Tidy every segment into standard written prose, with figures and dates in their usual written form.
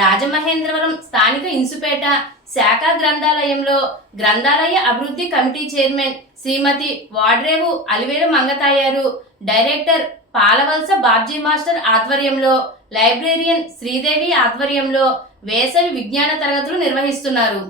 రాజమహేంద్రవరం స్థానిక ఇన్సుపేట శాఖ గ్రంథాలయంలో గ్రంథాలయ అభివృద్ధి కమిటీ చైర్మన్ శ్రీమతి వాడ్రేవు అలివేలు మంగతాయారు, డైరెక్టర్ పాలవలస బాబ్జీ మాస్టర్ ఆధ్వర్యంలో, లైబ్రేరియన్ శ్రీదేవి ఆధ్వర్యంలో వేసవి విజ్ఞాన తరగతులు నిర్వహిస్తున్నారు.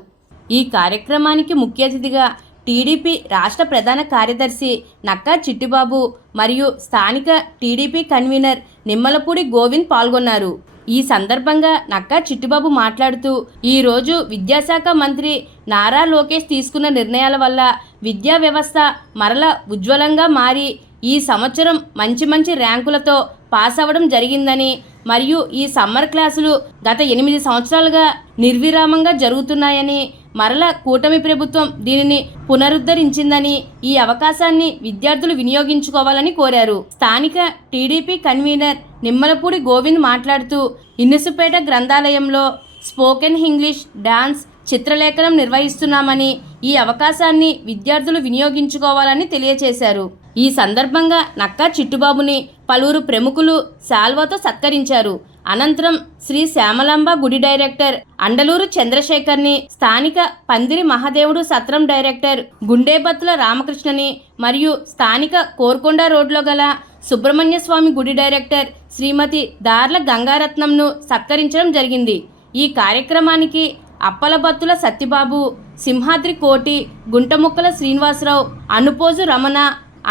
ఈ కార్యక్రమానికి ముఖ్య అతిథిగా టీడీపీ రాష్ట్ర ప్రధాన కార్యదర్శి నక్కా చిట్టిబాబు మరియు స్థానిక టీడీపీ కన్వీనర్ నిమ్మలపూడి గోవింద్ పాల్గొన్నారు. ఈ సందర్భంగా నక్కా చిట్టిబాబు మాట్లాడుతూ, ఈరోజు విద్యాశాఖ మంత్రి నారా లోకేష్ తీసుకున్న నిర్ణయాల వల్ల విద్యా వ్యవస్థ మరల ఉజ్వలంగా మారి ఈ సంవత్సరం మంచి ర్యాంకులతో పాస్ అవ్వడం జరిగిందని, మరియు ఈ సమ్మర్ క్లాసులు గత 8 సంవత్సరాలుగా నిర్విరామంగా జరుగుతున్నాయని, మరల కూటమి ప్రభుత్వం దీనిని పునరుద్ధరించిందని, ఈ అవకాశాన్ని విద్యార్థులు వినియోగించుకోవాలని కోరారు. స్థానిక టీడీపీ కన్వీనర్ నిమ్మలపూడి గోవింద్ మాట్లాడుతూ, ఇన్సుపేట గ్రంథాలయంలో స్పోకెన్ ఇంగ్లీష్, డాన్స్, చిత్రలేఖనం నిర్వహిస్తున్నామని, ఈ అవకాశాన్ని విద్యార్థులు వినియోగించుకోవాలని తెలియజేశారు. ఈ సందర్భంగా నక్కా చిట్టుబాబుని పలువురు ప్రముఖులు శాల్వాతో సత్కరించారు. అనంతరం శ్రీ శ్యామలాంబ గుడి డైరెక్టర్ అండలూరు చంద్రశేఖర్ని, స్థానిక పందిరి మహాదేవుడు సత్రం డైరెక్టర్ గుండేబత్తుల రామకృష్ణని మరియు స్థానిక కోర్కొండ రోడ్లో గల సుబ్రహ్మణ్య స్వామి గుడి డైరెక్టర్ శ్రీమతి దార్ల గంగారత్నంను సత్కరించడం జరిగింది. ఈ కార్యక్రమానికి అప్పలబత్తుల సత్యబాబు, సింహాద్రి కోటి, గుంటముక్కల శ్రీనివాసరావు, అనుపోజు రమణ,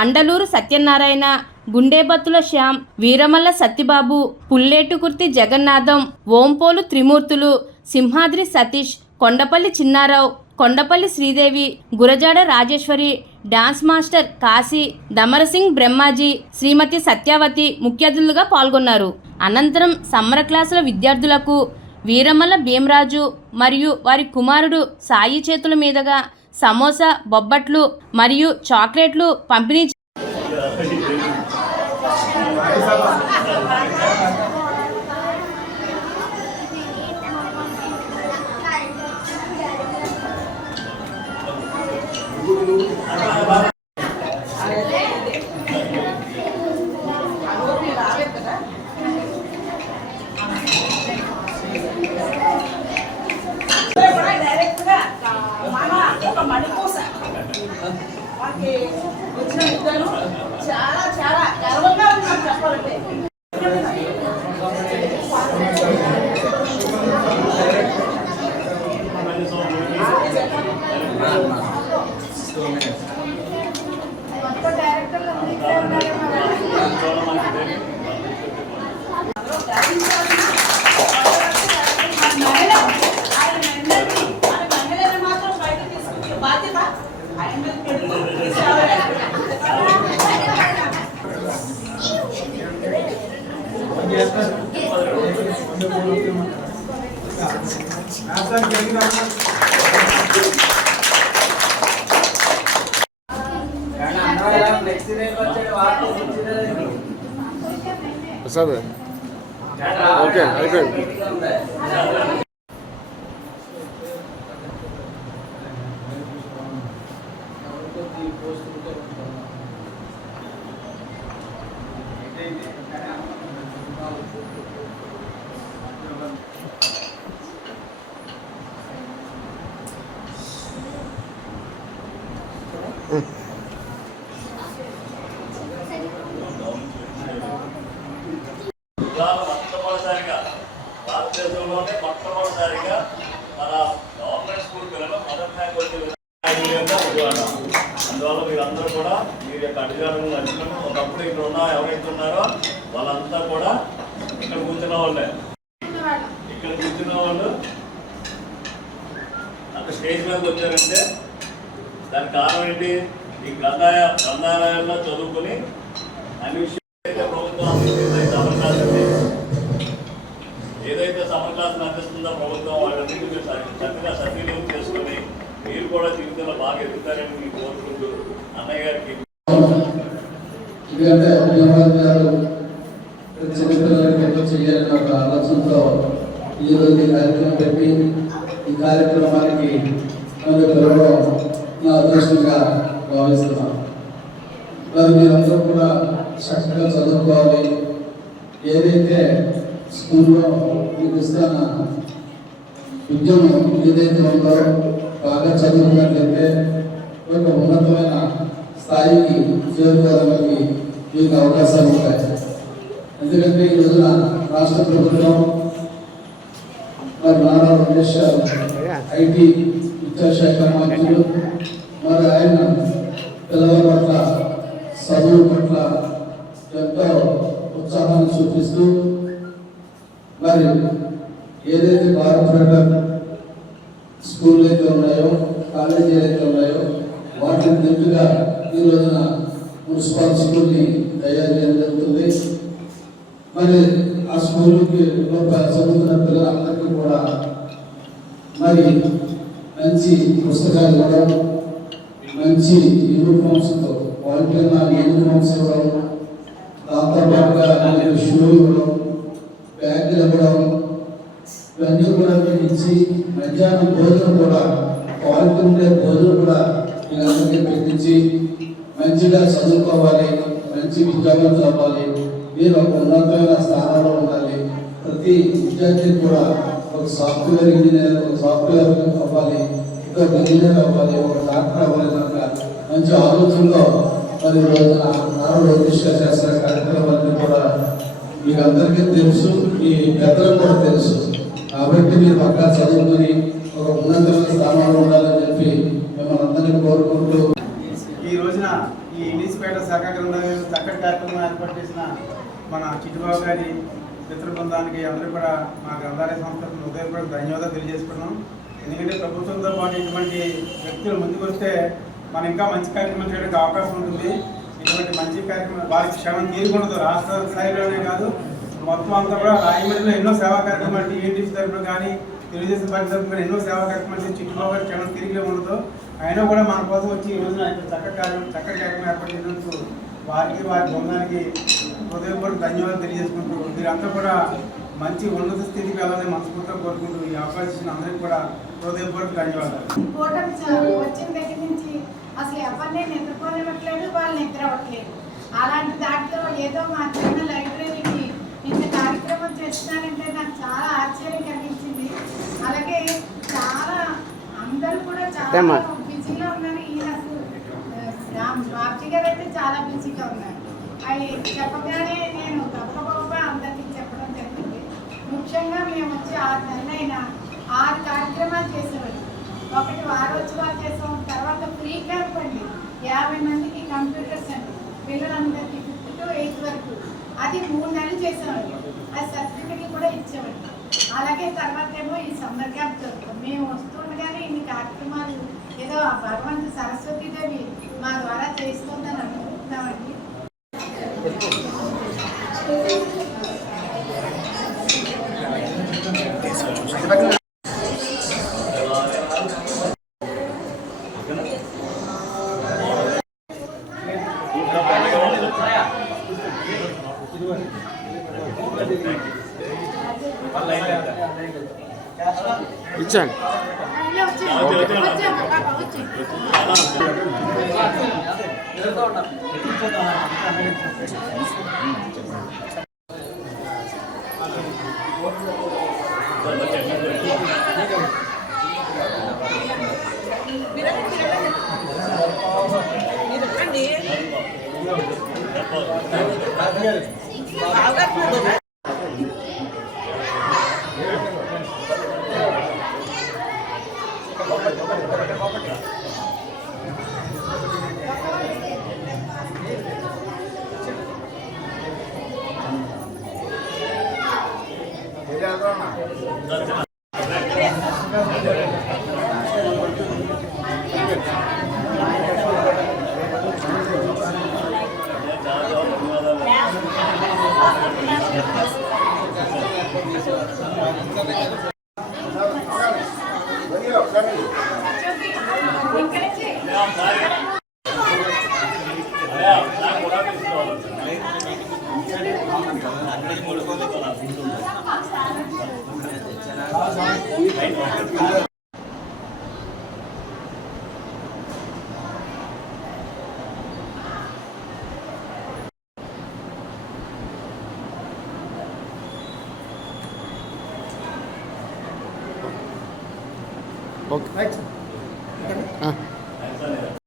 అండలూరు సత్యనారాయణ, గుండేబత్తుల శ్యామ్, వీరమల్ల సత్యబాబు, పుల్లేటుకుర్తి జగన్నాథం, ఓంపోలు త్రిమూర్తులు, సింహాద్రి సతీష్, కొండపల్లి చిన్నారావు, కొండపల్లి శ్రీదేవి, గురజాడ రాజేశ్వరి, డాన్స్ మాస్టర్ కాశీ, దమరసింగ్ బ్రహ్మాజీ, శ్రీమతి సత్యావతి ముఖ్య అతిథులుగా పాల్గొన్నారు. అనంతరం సమ్మర క్లాసుల విద్యార్థులకు వీరమల్ల భీమరాజు మరియు వారి కుమారుడు సాయి చేతుల మీదుగా సమోసా, బొబ్బట్లు మరియు చాక్లెట్లు పంపిణీ చాలా గర్వంగా ఉన్నాం చెప్పాలంటే. ఓకే అయిపోయింది. మొట్టమొదటిసారిగా మన గవర్నమెంట్ స్కూల్ పిల్లలు మొదటి ర్యాంక్ వచ్చే అందువల్ల మీరందరూ కూడా మీరు యొక్క అధికారం నచ్చుకుని ఒకప్పుడు ఇక్కడ ఉన్న ఎవరైతే ఉన్నారో వాళ్ళంతా కూడా ఇక్కడ కూర్చున్న వాళ్ళే. ఇక్కడ కూర్చున్న వాళ్ళు అంత స్టేజ్ మీదకి వచ్చారంటే దానికి కారణం ఏంటి? ఈ గ్రంథాలయాల్లో చదువుకుని అన్ని విషయాలు ప్రభుత్వం ఏదైతే సమ్మర్ క్లాసులు అందిస్తుందో ప్రభుత్వం వాళ్ళందరికీ మీరు చక్కగా సద్వినియోగం చేసుకుని మీరు కూడా జీవితంలో బాగా ఎదుగుతారని మీకు కోరుకుంటూ అన్నయ్య గారికి చిన్నపిల్లలకి చేయాలని ఒక ఆలోచనతో ఈరోజు ఈ కార్యక్రమం పెట్టి ఈ కార్యక్రమానికి నన్ను పిలవడం నా అదృష్టంగా భావిస్తున్నాను. మరి మీరందరూ కూడా చక్కగా చదువుకోవాలి. ఏదైతే స్కూల్లో మీకు ఇస్తున్న ఉద్యమం ఏదైతే ఉందో బాగా చదువుకున్నట్లయితే ఒక ఉన్నతమైన స్థాయికి చేరుకోవడానికి మీకు అవకాశాలు ఉంటాయి. ఎందుకంటే ఈ రోజున రాష్ట్ర ప్రభుత్వం మరి నారా లోకేష్ ఐటీ విద్యాశాఖ మంత్రులు మరి ఆయన పిల్లల పట్ల చదువు పట్ల ఎంతో ఉత్సాహాన్ని చూపిస్తూ మరి ఏదైతే కార్పొరేటర్ స్కూళ్ళు అయితే ఉన్నాయో కాలేజీలు అయితే ఉన్నాయో వాటిని దిట్టుగా ఈ రోజున మున్సిపల్ స్కూల్ని తయారు చేయడం జరుగుతుంది. మరి ఆ స్కూల్కి చదువుతున్న పిల్లలందరికీ కూడా మరి మంచి పుస్తకాలు ఇవ్వడం, మంచి యూనిఫామ్స్తో క్వాలిటీ యూనిఫామ్స్ ఇవ్వడం, దాంతోపాటుగా షూ ఇవ్వడం, బ్యాగులు ఇవ్వడం, ఇవన్నీ కూడా మీకు ఇచ్చి మధ్యాహ్నం భోజనం కూడా క్వాలిటీ ఉండే భోజనం కూడా మీకు అందరికీ పెట్టించి మంచిగా చదువుకోవాలి, మంచి విద్యావంతులు అవ్వాలి, మీరు ఒక ఉన్నతమైన స్థానంలో ఉండాలి. ప్రతి విద్యార్థికి కూడా ఒక సాఫ్ట్వేర్ ఇంజనీర్, ఒక సాఫ్ట్వేర్ అవ్వాలి, ఒక ఇంజనీర్ అవ్వాలి, ఒక డాక్టర్ అవ్వాలి. కనుక మంచి ఆలోచనలో మరి రోజున నారా లోకేష్ గారు చేస్తున్న కార్యక్రమాలన్నీ కూడా మీకు అందరికీ తెలుసు, ఈ పెద్దలకు కూడా తెలుసు. కాబట్టి మీరు పక్కా చదువుకుని ఒక ఉన్నతమైన స్థానంలో ఉండాలని చెప్పి మిమ్మల్ని అందరినీ కోరుకుంటూ ఈ రోజున ఈ ఇంగ్లీష్పేట శాఖ గ్రంథాలయం చక్కటి కార్యక్రమం ఏర్పాటు చేసిన మన చిట్టుబాబు గారి మిత్ర బృందానికి అందరూ కూడా మా గ్రంథాలయ సంస్థకు హృదయపూర్వక ధన్యవాదాలు తెలియజేసుకున్నాం. ఎందుకంటే ప్రభుత్వంతో పాటు ఇటువంటి వ్యక్తులు ముందుకు వస్తే మనం ఇంకా మంచి కార్యక్రమం చేయడానికి అవకాశం ఉంటుంది. ఇటువంటి మంచి కార్యక్రమం వారికి క్షేమం తీరుకుండదు. రాష్ట్ర స్థాయిలోనే కాదు, మొత్తం అంతా కూడా రాయమండ్రిలో ఎన్నో సేవా కార్యక్రమాలు టీఎన్టీసీ తరఫున కానీ తెలుగుదేశం పార్టీ తరఫున ఎన్నో సేవా కార్యక్రమాలు చిట్టుబాబు గారి క్షేమం తిరిగి ఉండదు. అయినా కూడా మన కోసం వచ్చి ఈ రోజున చక్కటి కార్యక్రమం ఏర్పాటు చేసినందుకు వారికి వారి బృందానికి హృదయపూర్వక ధన్యవాదాలు తెలియజేసుకుంటూ మీరంతా కూడా మంచి ఉన్నత స్థితికి వెళ్ళాలని మనస్ఫూర్తిగా కోరుకుంటూ ఈ అవకాశం ఇచ్చిన అందరికీ కూడా హృదయపూర్వక ధన్యవాదాలు. వచ్చిన దగ్గర నుంచి అసలు ఎవరిని నిద్రపోనివ్వట్లేదు, వాళ్ళు నిద్ర అవ్వట్లేదు. అలాంటి దాంట్లో ఏదో మా చిన్న లైబ్రరీకి ఇంత కార్యక్రమం చేస్తున్నారంటే నాకు చాలా ఆశ్చర్యం కలిగించింది. అలాగే చాలా అందరూ కూడా చాలా బిజీగా ఉన్నారు. ఈయన బాబ్జీ గారు అయితే చాలా బిజీగా ఉన్నారు. అవి చెప్పగానే నేను గొప్ప అందరికీ చెప్పడం జరిగింది. ముఖ్యంగా మేము వచ్చి 6 నెలలైనా 6 కార్యక్రమాలు చేసేవాళ్ళు. ఒకటి వారోత్సవాలు చేసాం, తర్వాత ఫ్రీ క్యాంప్ అండి 50 మందికి కంప్యూటర్ సెంటర్ పిల్లలందరికీ 5th to 8th వరకు. అది 3 నెలలు చేసేవాళ్ళు. అది సర్టిఫికెట్లు కూడా ఇచ్చేవాళ్ళు. అలాగే తర్వాత ఏమో ఈ సమ్మర్ క్యాంప్ జరుగుతాం. మేము వస్తుండగానే ఇన్ని కార్యక్రమాలు ఏదో ఆ భగవంతు సరస్వతీదేవి మా ద్వారా చేస్తుందని అనుకుంటున్నామండి. ఇచ్చాను. Okay right